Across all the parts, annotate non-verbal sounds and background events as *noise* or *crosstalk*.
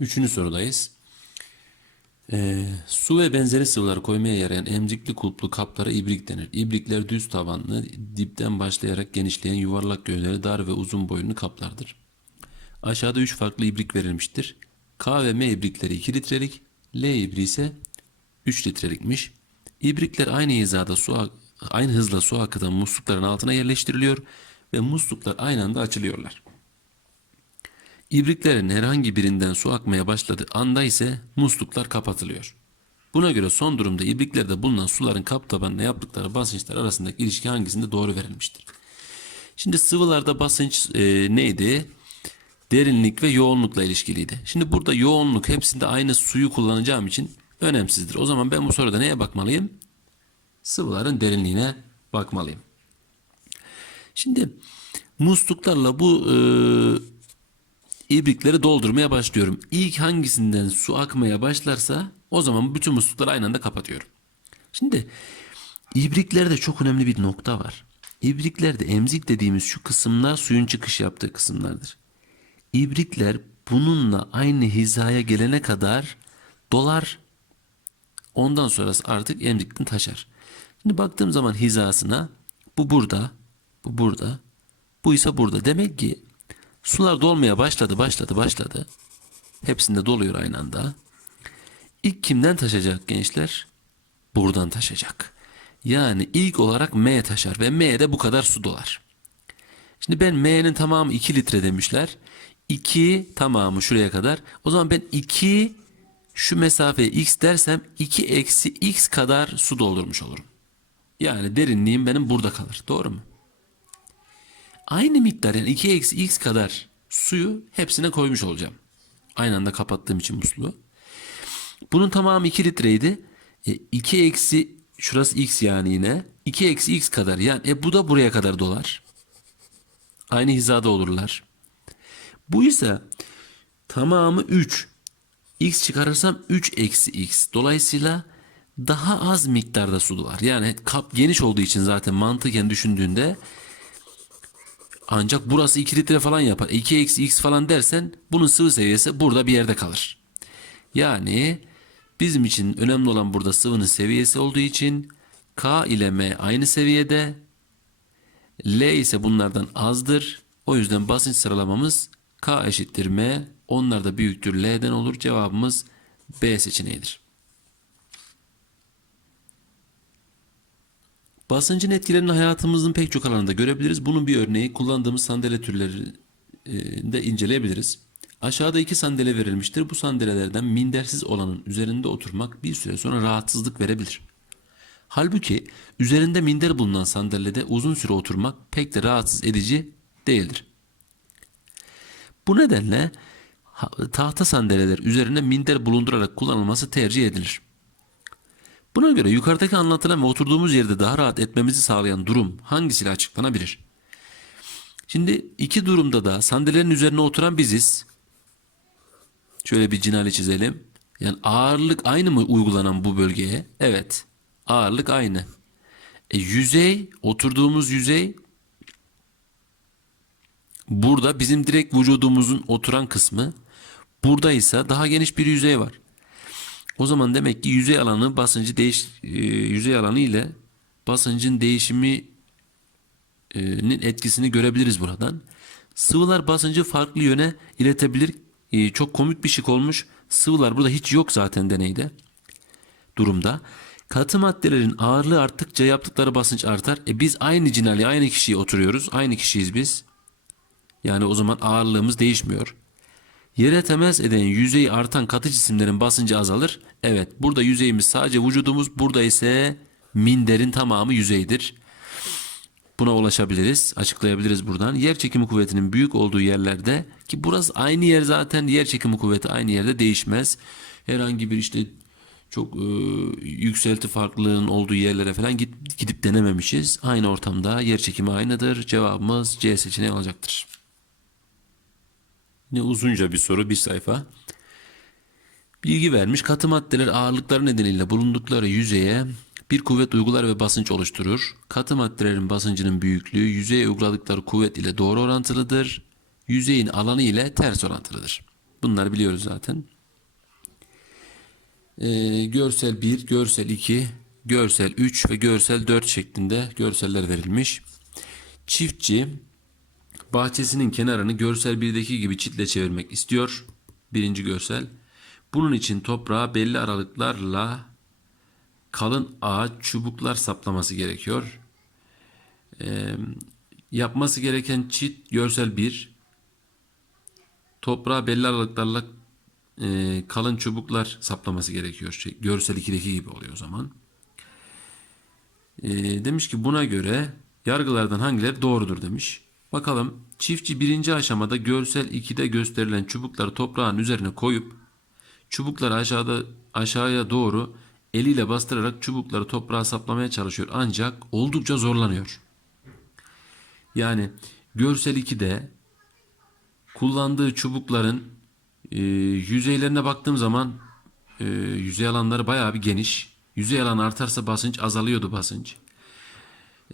Üçüncü sorudayız. Ee, su ve benzeri sıvıları koymaya yarayan emcikli kulplu kaplara ibrik denir. İbrikler düz tabanlı, dipten başlayarak genişleyen yuvarlak gövdeli dar ve uzun boyunlu kaplardır. Aşağıda 3 farklı ibrik verilmiştir. K ve M ibrikleri 2 litrelik, L ibriği ise 3 litrelikmiş. İbrikler aynı hizada su aynı hızla su akıtan muslukların altına yerleştiriliyor ve musluklar aynı anda açılıyorlar. İbriklerin herhangi birinden su akmaya başladığı anda ise musluklar kapatılıyor. Buna göre son durumda ibriklerde bulunan suların kap tabanına yaptıkları basınçlar arasındaki ilişki hangisinde doğru verilmiştir? Şimdi sıvılarda basınç e, neydi? Derinlik ve yoğunlukla ilişkiliydi. Şimdi burada yoğunluk hepsinde aynı suyu kullanacağım için önemsizdir. O zaman ben bu soruda neye bakmalıyım? Sıvıların derinliğine bakmalıyım. Şimdi musluklarla bu e, ibrikleri doldurmaya başlıyorum. İlk hangisinden su akmaya başlarsa o zaman bütün muslukları aynı anda kapatıyorum. Şimdi ibriklerde çok önemli bir nokta var. İbriklerde emzik dediğimiz şu kısımlar suyun çıkış yaptığı kısımlardır. İbrikler bununla aynı hizaya gelene kadar dolar ondan sonrası artık emzikten taşar. Şimdi baktığım zaman hizasına bu burada, bu burada, bu ise burada. Demek ki sular dolmaya başladı, başladı, başladı. Hepsinde doluyor aynı anda. İlk kimden taşacak gençler? Buradan taşacak. Yani ilk olarak M taşar ve M'de bu kadar su dolar. Şimdi ben M'nin tamamı 2 litre demişler. 2 tamamı şuraya kadar. O zaman ben 2 şu mesafeye x dersem 2 eksi x kadar su doldurmuş olurum. Yani derinliğim benim burada kalır. Doğru mu? Aynı miktar yani 2 eksi x kadar suyu hepsine koymuş olacağım. Aynı anda kapattığım için musluğu. Bunun tamamı 2 litreydi. E, 2 eksi şurası x yani yine. 2 eksi x kadar yani e, bu da buraya kadar dolar. Aynı hizada olurlar. Bu ise tamamı 3. X çıkarırsam 3 eksi x. Dolayısıyla daha az miktarda su var. Yani kap geniş olduğu için zaten mantıken düşündüğünde ancak burası 2 litre falan yapar. 2 eksi x falan dersen bunun sıvı seviyesi burada bir yerde kalır. Yani bizim için önemli olan burada sıvının seviyesi olduğu için K ile M aynı seviyede. L ise bunlardan azdır. O yüzden basınç sıralamamız K eşittir M. Onlar da büyüktür L'den olur. Cevabımız B seçeneğidir. Basıncın etkilerini hayatımızın pek çok alanında görebiliriz. Bunun bir örneği kullandığımız sandalye türlerinde inceleyebiliriz. Aşağıda iki sandalye verilmiştir. Bu sandalyelerden mindersiz olanın üzerinde oturmak bir süre sonra rahatsızlık verebilir. Halbuki üzerinde minder bulunan sandalyede uzun süre oturmak pek de rahatsız edici değildir. Bu nedenle tahta sandalyeler üzerine minder bulundurarak kullanılması tercih edilir. Buna göre yukarıdaki anlatılan ve oturduğumuz yerde daha rahat etmemizi sağlayan durum hangisiyle açıklanabilir? Şimdi iki durumda da sandalyenin üzerine oturan biziz. Şöyle bir cinali çizelim. Yani ağırlık aynı mı uygulanan bu bölgeye? Evet. Ağırlık aynı. E, yüzey, oturduğumuz yüzey burada bizim direkt vücudumuzun oturan kısmı. Burada ise daha geniş bir yüzey var. O zaman demek ki yüzey alanı basıncı değiş e, yüzey alanı ile basıncın değişimi e, etkisini görebiliriz buradan. Sıvılar basıncı farklı yöne iletebilir. E, çok komik bir şık olmuş. Sıvılar burada hiç yok zaten deneyde. Durumda. Katı maddelerin ağırlığı arttıkça yaptıkları basınç artar. E biz aynı cinali aynı kişiye oturuyoruz. Aynı kişiyiz biz. Yani o zaman ağırlığımız değişmiyor. Yere temas eden yüzeyi artan katı cisimlerin basıncı azalır. Evet burada yüzeyimiz sadece vücudumuz. Burada ise minderin tamamı yüzeydir. Buna ulaşabiliriz, açıklayabiliriz buradan. Yer çekimi kuvvetinin büyük olduğu yerlerde ki burası aynı yer zaten yer çekimi kuvveti aynı yerde değişmez. Herhangi bir işte çok e, yükselti farklılığının olduğu yerlere falan git, gidip denememişiz. Aynı ortamda yer çekimi aynıdır. Cevabımız C seçeneği olacaktır. Ne uzunca bir soru bir sayfa. Bilgi vermiş katı maddeler ağırlıkları nedeniyle bulundukları yüzeye bir kuvvet uygular ve basınç oluşturur. Katı maddelerin basıncının büyüklüğü yüzeye uyguladıkları kuvvet ile doğru orantılıdır. Yüzeyin alanı ile ters orantılıdır. Bunları biliyoruz zaten. Ee, görsel 1, görsel 2, görsel 3 ve görsel 4 şeklinde görseller verilmiş. Çiftçi bahçesinin kenarını görsel 1'deki gibi çitle çevirmek istiyor. Birinci görsel. Bunun için toprağa belli aralıklarla kalın ağaç çubuklar saplaması gerekiyor. Ee, yapması gereken çit görsel 1. Toprağa belli aralıklarla e, kalın çubuklar saplaması gerekiyor. Şey, görsel 2'deki gibi oluyor o zaman. E, demiş ki buna göre yargılardan hangileri doğrudur demiş. Bakalım çiftçi birinci aşamada görsel 2'de gösterilen çubukları toprağın üzerine koyup çubukları aşağıda aşağıya doğru eliyle bastırarak çubukları toprağa saplamaya çalışıyor. Ancak oldukça zorlanıyor. Yani görsel 2'de kullandığı çubukların e, yüzeylerine baktığım zaman e, yüzey alanları bayağı bir geniş. Yüzey alan artarsa basınç azalıyordu basınç.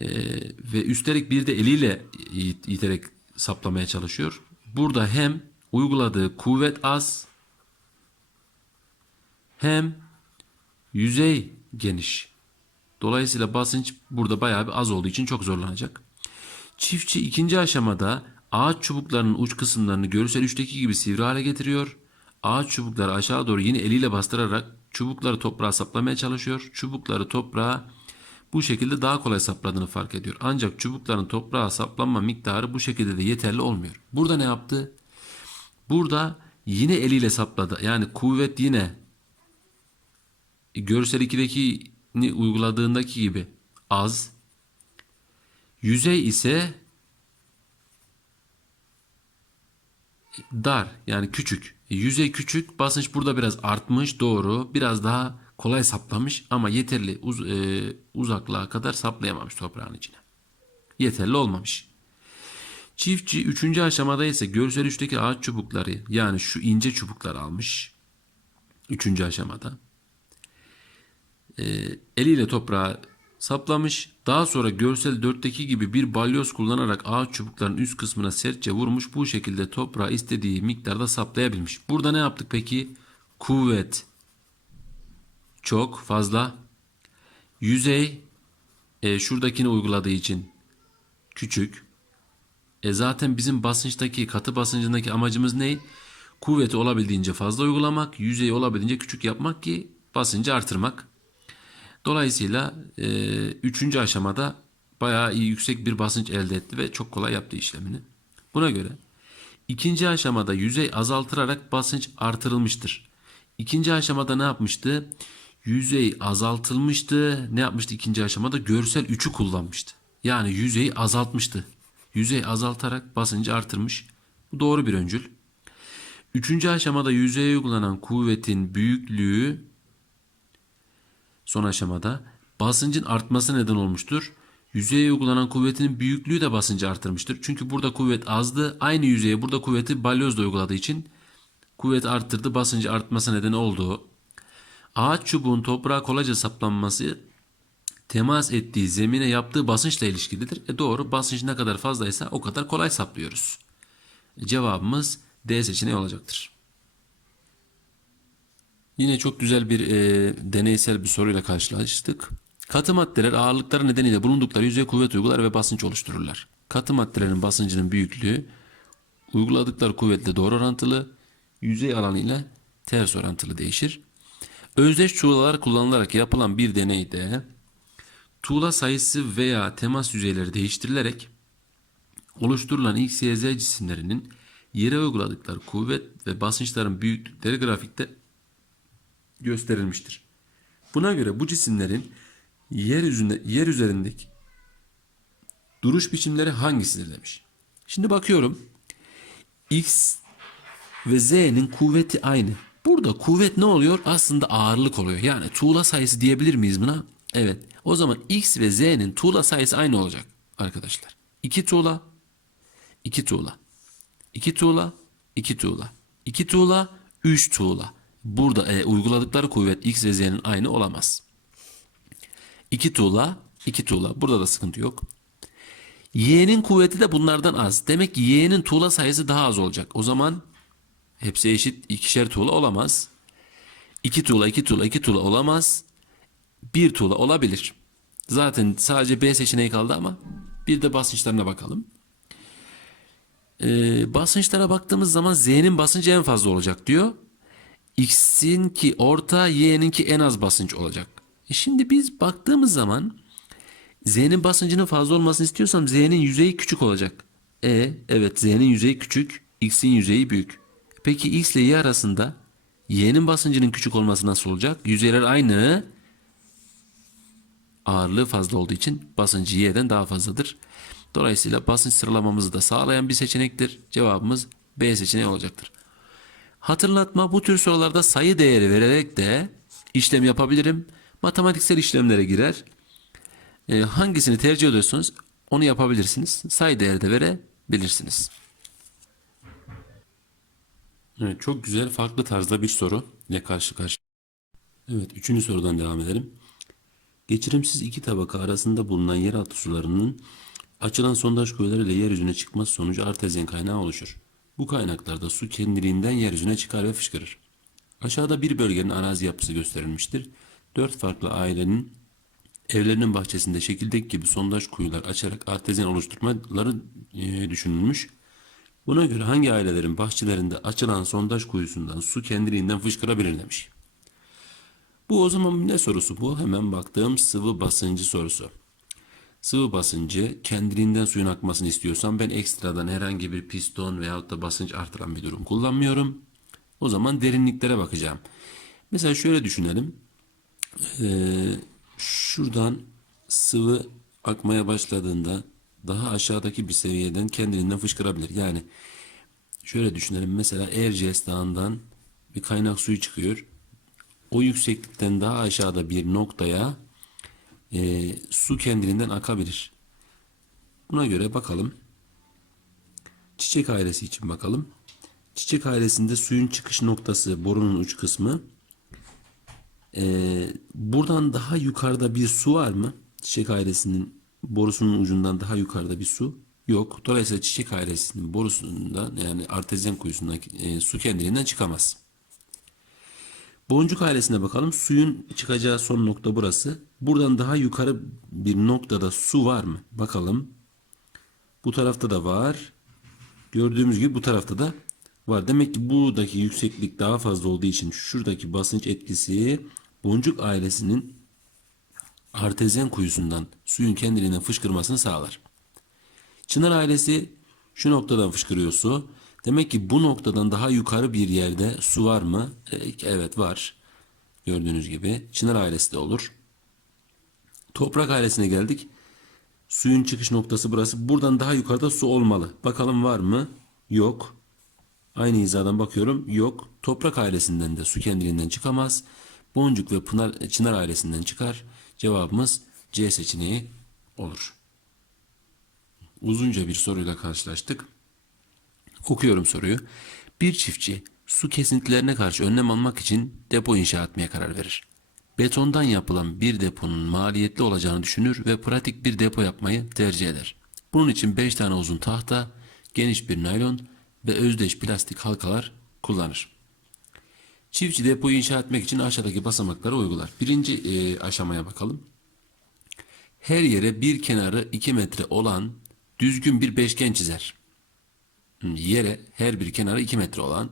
E, ve üstelik bir de eliyle it- iterek saplamaya çalışıyor. Burada hem uyguladığı kuvvet az hem yüzey geniş. Dolayısıyla basınç burada bayağı bir az olduğu için çok zorlanacak. Çiftçi ikinci aşamada ağaç çubuklarının uç kısımlarını görsel 3'teki gibi sivri hale getiriyor. Ağaç çubukları aşağı doğru yine eliyle bastırarak çubukları toprağa saplamaya çalışıyor. Çubukları toprağa bu şekilde daha kolay sapladığını fark ediyor. Ancak çubukların toprağa saplanma miktarı bu şekilde de yeterli olmuyor. Burada ne yaptı? Burada yine eliyle sapladı. Yani kuvvet yine görsel 2'deki uyguladığındaki gibi az. Yüzey ise dar yani küçük. Yüzey küçük basınç burada biraz artmış doğru biraz daha kolay saplamış ama yeterli uz- e, uzaklığa kadar saplayamamış toprağın içine. Yeterli olmamış. Çiftçi 3. aşamada ise görsel 3'teki ağaç çubukları yani şu ince çubuklar almış. 3. aşamada. E, eliyle toprağa saplamış. Daha sonra görsel 4'teki gibi bir balyoz kullanarak ağaç çubuklarının üst kısmına sertçe vurmuş. Bu şekilde toprağı istediği miktarda saplayabilmiş. Burada ne yaptık peki? Kuvvet çok fazla. Yüzey e, şuradakini uyguladığı için küçük. E zaten bizim basınçtaki katı basıncındaki amacımız ne? Kuvveti olabildiğince fazla uygulamak, yüzeyi olabildiğince küçük yapmak ki basıncı artırmak. Dolayısıyla e, üçüncü aşamada bayağı iyi yüksek bir basınç elde etti ve çok kolay yaptı işlemini. Buna göre ikinci aşamada yüzey azaltılarak basınç artırılmıştır. İkinci aşamada ne yapmıştı? Yüzey azaltılmıştı. Ne yapmıştı ikinci aşamada? Görsel 3'ü kullanmıştı. Yani yüzeyi azaltmıştı. Yüzey azaltarak basıncı artırmış. Bu doğru bir öncül. Üçüncü aşamada yüzeye uygulanan kuvvetin büyüklüğü son aşamada basıncın artması neden olmuştur. Yüzeye uygulanan kuvvetin büyüklüğü de basıncı artırmıştır. Çünkü burada kuvvet azdı. Aynı yüzeye burada kuvveti balyozla uyguladığı için kuvvet arttırdı. Basıncı artması nedeni oldu. Ağaç çubuğun toprağa kolayca saplanması temas ettiği zemine yaptığı basınçla ilişkilidir. E doğru basınç ne kadar fazlaysa o kadar kolay saplıyoruz. Cevabımız D seçeneği olacaktır. Yine çok güzel bir e, deneysel bir soruyla karşılaştık. Katı maddeler ağırlıkları nedeniyle bulundukları yüzey kuvvet uygular ve basınç oluştururlar. Katı maddelerin basıncının büyüklüğü uyguladıkları kuvvetle doğru orantılı, yüzey alanı ile ters orantılı değişir. Özdeş tuğlalar kullanılarak yapılan bir deneyde tuğla sayısı veya temas yüzeyleri değiştirilerek oluşturulan X, Y, Z cisimlerinin yere uyguladıkları kuvvet ve basınçların büyüklükleri grafikte gösterilmiştir. Buna göre bu cisimlerin yer, üzerinde, yer üzerindeki duruş biçimleri hangisidir demiş. Şimdi bakıyorum. X ve Z'nin kuvveti aynı. Burada kuvvet ne oluyor? Aslında ağırlık oluyor. Yani tuğla sayısı diyebilir miyiz buna? Evet. O zaman X ve Z'nin tuğla sayısı aynı olacak arkadaşlar. 2 tuğla, 2 tuğla, 2 tuğla, 2 tuğla, 2 tuğla, 3 tuğla. Burada e, uyguladıkları kuvvet X ve Z'nin aynı olamaz. 2 tuğla, 2 tuğla. Burada da sıkıntı yok. Y'nin kuvveti de bunlardan az. Demek ki Y'nin tuğla sayısı daha az olacak. O zaman Hepsi eşit ikişer tuğla olamaz. İki tuğla, iki tuğla, iki tuğla olamaz. Bir tuğla olabilir. Zaten sadece B seçeneği kaldı ama bir de basınçlarına bakalım. Ee, basınçlara baktığımız zaman Z'nin basıncı en fazla olacak diyor. X'in ki orta, Y'nin ki en az basınç olacak. E şimdi biz baktığımız zaman Z'nin basıncının fazla olmasını istiyorsam Z'nin yüzeyi küçük olacak. E evet Z'nin yüzeyi küçük, X'in yüzeyi büyük. Peki X ile Y arasında Y'nin basıncının küçük olması nasıl olacak? Yüzeyler aynı. Ağırlığı fazla olduğu için basıncı Y'den daha fazladır. Dolayısıyla basınç sıralamamızı da sağlayan bir seçenektir. Cevabımız B seçeneği olacaktır. Hatırlatma bu tür sorularda sayı değeri vererek de işlem yapabilirim. Matematiksel işlemlere girer. E, hangisini tercih ediyorsunuz onu yapabilirsiniz. Sayı değeri de verebilirsiniz. Evet çok güzel farklı tarzda bir soru ile karşı karşıya. Evet üçüncü sorudan devam edelim. Geçirimsiz iki tabaka arasında bulunan yeraltı sularının açılan sondaj kuyuları ile yeryüzüne çıkması sonucu artezyen kaynağı oluşur. Bu kaynaklarda su kendiliğinden yeryüzüne çıkar ve fışkırır. Aşağıda bir bölgenin arazi yapısı gösterilmiştir. Dört farklı ailenin evlerinin bahçesinde şekildeki gibi sondaj kuyular açarak artezyen oluşturmaları e, düşünülmüş. Buna göre hangi ailelerin bahçelerinde açılan sondaj kuyusundan su kendiliğinden fışkırabilir demiş. Bu o zaman ne sorusu bu? Hemen baktığım sıvı basıncı sorusu. Sıvı basıncı kendiliğinden suyun akmasını istiyorsam ben ekstradan herhangi bir piston veyahut da basınç artıran bir durum kullanmıyorum. O zaman derinliklere bakacağım. Mesela şöyle düşünelim. Ee, şuradan sıvı akmaya başladığında daha aşağıdaki bir seviyeden kendiliğinden fışkırabilir. Yani şöyle düşünelim. Mesela Erciyes Dağı'ndan bir kaynak suyu çıkıyor. O yükseklikten daha aşağıda bir noktaya e, su kendiliğinden akabilir. Buna göre bakalım. Çiçek ailesi için bakalım. Çiçek ailesinde suyun çıkış noktası borunun uç kısmı. Ee, buradan daha yukarıda bir su var mı? Çiçek ailesinin borusunun ucundan daha yukarıda bir su yok. Dolayısıyla çiçek ailesinin borusundan yani artezyen kuyusundan e, su kendiliğinden çıkamaz. Boncuk ailesine bakalım. Suyun çıkacağı son nokta burası. Buradan daha yukarı bir noktada su var mı? Bakalım. Bu tarafta da var. Gördüğümüz gibi bu tarafta da var. Demek ki buradaki yükseklik daha fazla olduğu için şuradaki basınç etkisi boncuk ailesinin artezyen kuyusundan suyun kendiliğinden fışkırmasını sağlar. Çınar ailesi şu noktadan fışkırıyor su. Demek ki bu noktadan daha yukarı bir yerde su var mı? E, Evet var. Gördüğünüz gibi Çınar ailesi de olur. Toprak ailesine geldik. Suyun çıkış noktası burası. Buradan daha yukarıda su olmalı. Bakalım var mı? Yok. Aynı hizadan bakıyorum. Yok. Toprak ailesinden de su kendiliğinden çıkamaz. Boncuk ve Pınar, Çınar ailesinden çıkar. Cevabımız C seçeneği olur. Uzunca bir soruyla karşılaştık. Okuyorum soruyu. Bir çiftçi su kesintilerine karşı önlem almak için depo inşa etmeye karar verir. Betondan yapılan bir deponun maliyetli olacağını düşünür ve pratik bir depo yapmayı tercih eder. Bunun için 5 tane uzun tahta, geniş bir naylon ve özdeş plastik halkalar kullanır. Çiftçi depoyu inşa etmek için aşağıdaki basamakları uygular. Birinci e, aşamaya bakalım. Her yere bir kenarı 2 metre olan düzgün bir beşgen çizer. Yere her bir kenarı 2 metre olan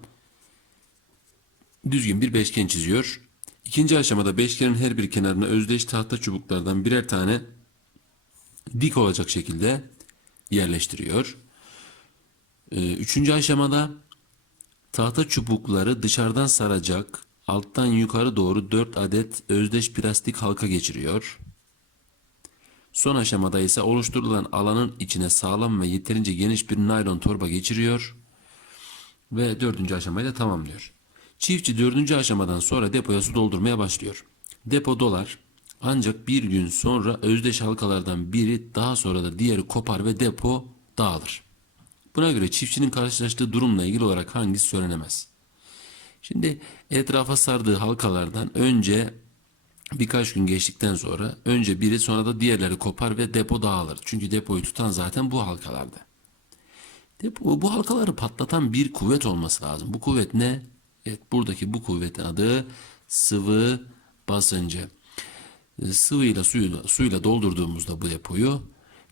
düzgün bir beşgen çiziyor. İkinci aşamada beşgenin her bir kenarına özdeş tahta çubuklardan birer tane dik olacak şekilde yerleştiriyor. Ee, Üçüncü aşamada tahta çubukları dışarıdan saracak alttan yukarı doğru 4 adet özdeş plastik halka geçiriyor. Son aşamada ise oluşturulan alanın içine sağlam ve yeterince geniş bir naylon torba geçiriyor ve dördüncü aşamayı da tamamlıyor. Çiftçi dördüncü aşamadan sonra depoya su doldurmaya başlıyor. Depo dolar ancak bir gün sonra özdeş halkalardan biri daha sonra da diğeri kopar ve depo dağılır. Buna göre çiftçinin karşılaştığı durumla ilgili olarak hangisi söylenemez? Şimdi etrafa sardığı halkalardan önce birkaç gün geçtikten sonra önce biri sonra da diğerleri kopar ve depo dağılır. Çünkü depoyu tutan zaten bu halkalarda. Depo, bu halkaları patlatan bir kuvvet olması lazım. Bu kuvvet ne? Evet buradaki bu kuvvetin adı sıvı basıncı. E, Sıvıyla suyla, suyla doldurduğumuzda bu depoyu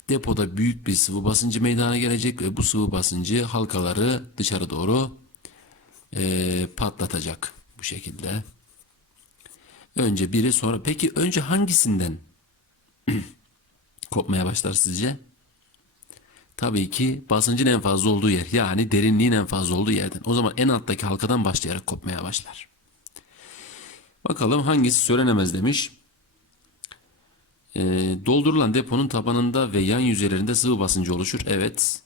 depoda büyük bir sıvı basıncı meydana gelecek ve bu sıvı basıncı halkaları dışarı doğru e, patlatacak bu şekilde. Önce biri sonra peki önce hangisinden *clears throat* kopmaya başlar sizce? Tabii ki basıncın en fazla olduğu yer yani derinliğin en fazla olduğu yerden. O zaman en alttaki halkadan başlayarak kopmaya başlar. Bakalım hangisi söylenemez demiş. Ee, doldurulan deponun tabanında ve yan yüzeylerinde sıvı basıncı oluşur. Evet.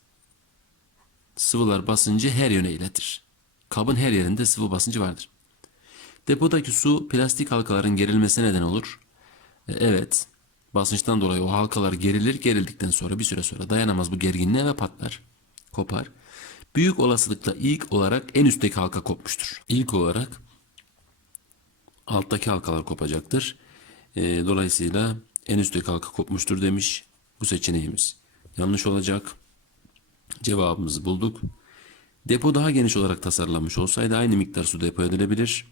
Sıvılar basıncı her yöne iletir. Kabın her yerinde sıvı basıncı vardır. Depodaki su plastik halkaların gerilmesine neden olur. E, Evet. Basınçtan dolayı o halkalar gerilir. Gerildikten sonra bir süre sonra dayanamaz bu gerginliğe ve patlar. Kopar. Büyük olasılıkla ilk olarak en üstteki halka kopmuştur. İlk olarak alttaki halkalar kopacaktır. E, dolayısıyla en üstteki halka kopmuştur demiş. Bu seçeneğimiz yanlış olacak. Cevabımızı bulduk. Depo daha geniş olarak tasarlanmış olsaydı aynı miktar su depo edilebilir.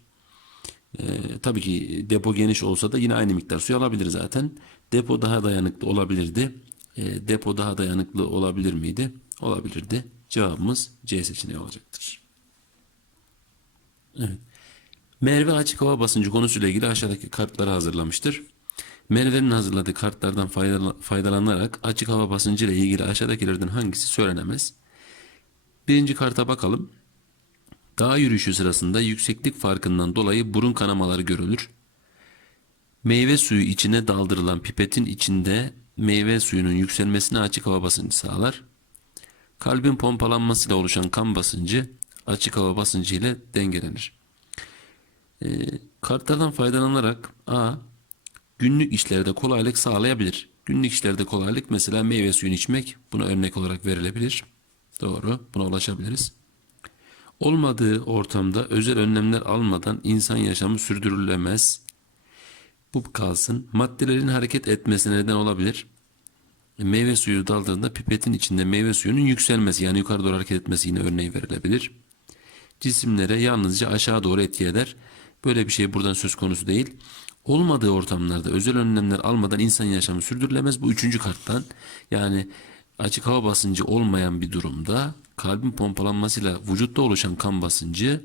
Ee, tabii ki depo geniş olsa da yine aynı miktar suyu alabilir zaten. Depo daha dayanıklı olabilirdi. Ee, depo daha dayanıklı olabilir miydi? Olabilirdi. Cevabımız C seçeneği olacaktır. Evet. Merve açık hava basıncı konusuyla ilgili aşağıdaki kartları hazırlamıştır. Merve'nin hazırladığı kartlardan faydala- faydalanarak açık hava basıncı ile ilgili aşağıdakilerden hangisi söylenemez? Birinci karta bakalım. Dağ yürüyüşü sırasında yükseklik farkından dolayı burun kanamaları görülür. Meyve suyu içine daldırılan pipetin içinde meyve suyunun yükselmesine açık hava basıncı sağlar. Kalbin pompalanmasıyla oluşan kan basıncı açık hava basıncı ile dengelenir. Ee, kartlardan faydalanarak A. Günlük işlerde kolaylık sağlayabilir. Günlük işlerde kolaylık mesela meyve suyunu içmek buna örnek olarak verilebilir. Doğru buna ulaşabiliriz. Olmadığı ortamda özel önlemler almadan insan yaşamı sürdürülemez. Bu kalsın. Maddelerin hareket etmesine neden olabilir. Meyve suyu daldığında pipetin içinde meyve suyunun yükselmesi yani yukarı doğru hareket etmesi yine örneği verilebilir. Cisimlere yalnızca aşağı doğru etki eder. Böyle bir şey buradan söz konusu değil. Olmadığı ortamlarda özel önlemler almadan insan yaşamı sürdürülemez. Bu üçüncü karttan. Yani açık hava basıncı olmayan bir durumda kalbin pompalanmasıyla vücutta oluşan kan basıncı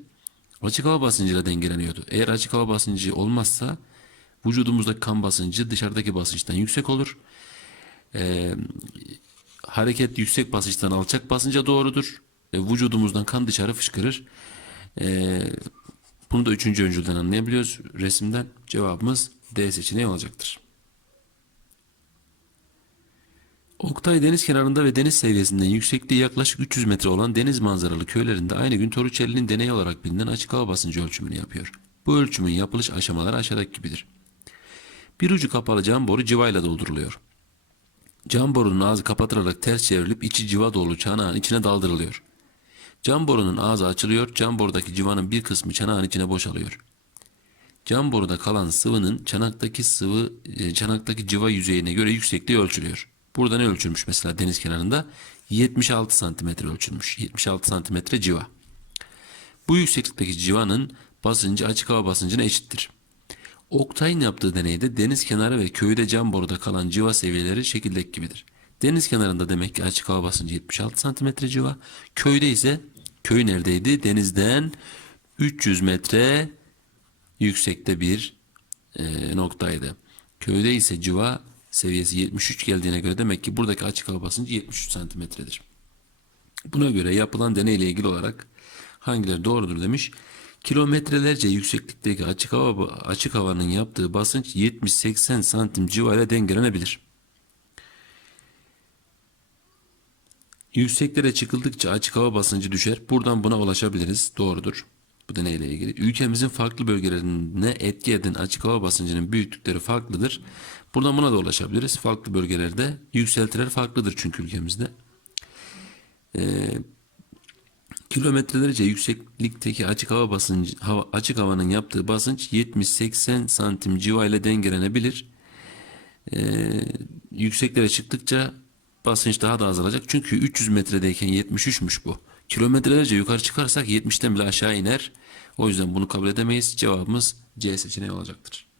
açık hava basıncıyla dengeleniyordu. Eğer açık hava basıncı olmazsa vücudumuzdaki kan basıncı dışarıdaki basınçtan yüksek olur. Ee, hareket yüksek basınçtan alçak basınca doğrudur. E, vücudumuzdan kan dışarı fışkırır. Ee, bunu da üçüncü öncülden anlayabiliyoruz resimden. Cevabımız D seçeneği olacaktır. Oktay deniz kenarında ve deniz seviyesinden yüksekliği yaklaşık 300 metre olan deniz manzaralı köylerinde aynı gün Torricelli'nin deneyi olarak bilinen açık hava basıncı ölçümünü yapıyor. Bu ölçümün yapılış aşamaları aşağıdaki gibidir. Bir ucu kapalı cam boru cıvayla dolduruluyor. Cam borunun ağzı kapatılarak ters çevrilip içi cıva dolu çanağın içine daldırılıyor. Cam borunun ağzı açılıyor, cam borudaki cıvanın bir kısmı çanağın içine boşalıyor. Cam boruda kalan sıvının çanaktaki sıvı e, çanaktaki cıva yüzeyine göre yüksekliği ölçülüyor. Burada ne ölçülmüş mesela deniz kenarında? 76 santimetre ölçülmüş. 76 santimetre civa. Bu yükseklikteki civanın basıncı açık hava basıncına eşittir. Oktay'ın yaptığı deneyde deniz kenarı ve köyde cam boruda kalan civa seviyeleri şekildeki gibidir. Deniz kenarında demek ki açık hava basıncı 76 santimetre civa. Köyde ise köy neredeydi? Denizden 300 metre yüksekte bir e, noktaydı. Köyde ise civa seviyesi 73 geldiğine göre demek ki buradaki açık hava basıncı 73 santimetredir. Buna göre yapılan deneyle ilgili olarak hangileri doğrudur demiş. Kilometrelerce yükseklikteki açık hava açık havanın yaptığı basınç 70-80 santim civarıyla dengelenebilir. Yükseklere çıkıldıkça açık hava basıncı düşer. Buradan buna ulaşabiliriz. Doğrudur. Bu deneyle ilgili. Ülkemizin farklı bölgelerine etki eden açık hava basıncının büyüklükleri farklıdır. Buradan buna da ulaşabiliriz. Farklı bölgelerde yükseltiler farklıdır çünkü ülkemizde. Ee, kilometrelerce yükseklikteki açık hava basıncı hava, açık havanın yaptığı basınç 70-80 santim civa ile dengelenebilir. Ee, yükseklere çıktıkça basınç daha da azalacak. Çünkü 300 metredeyken 73'müş bu. Kilometrelerce yukarı çıkarsak 70'ten bile aşağı iner. O yüzden bunu kabul edemeyiz. Cevabımız C seçeneği olacaktır.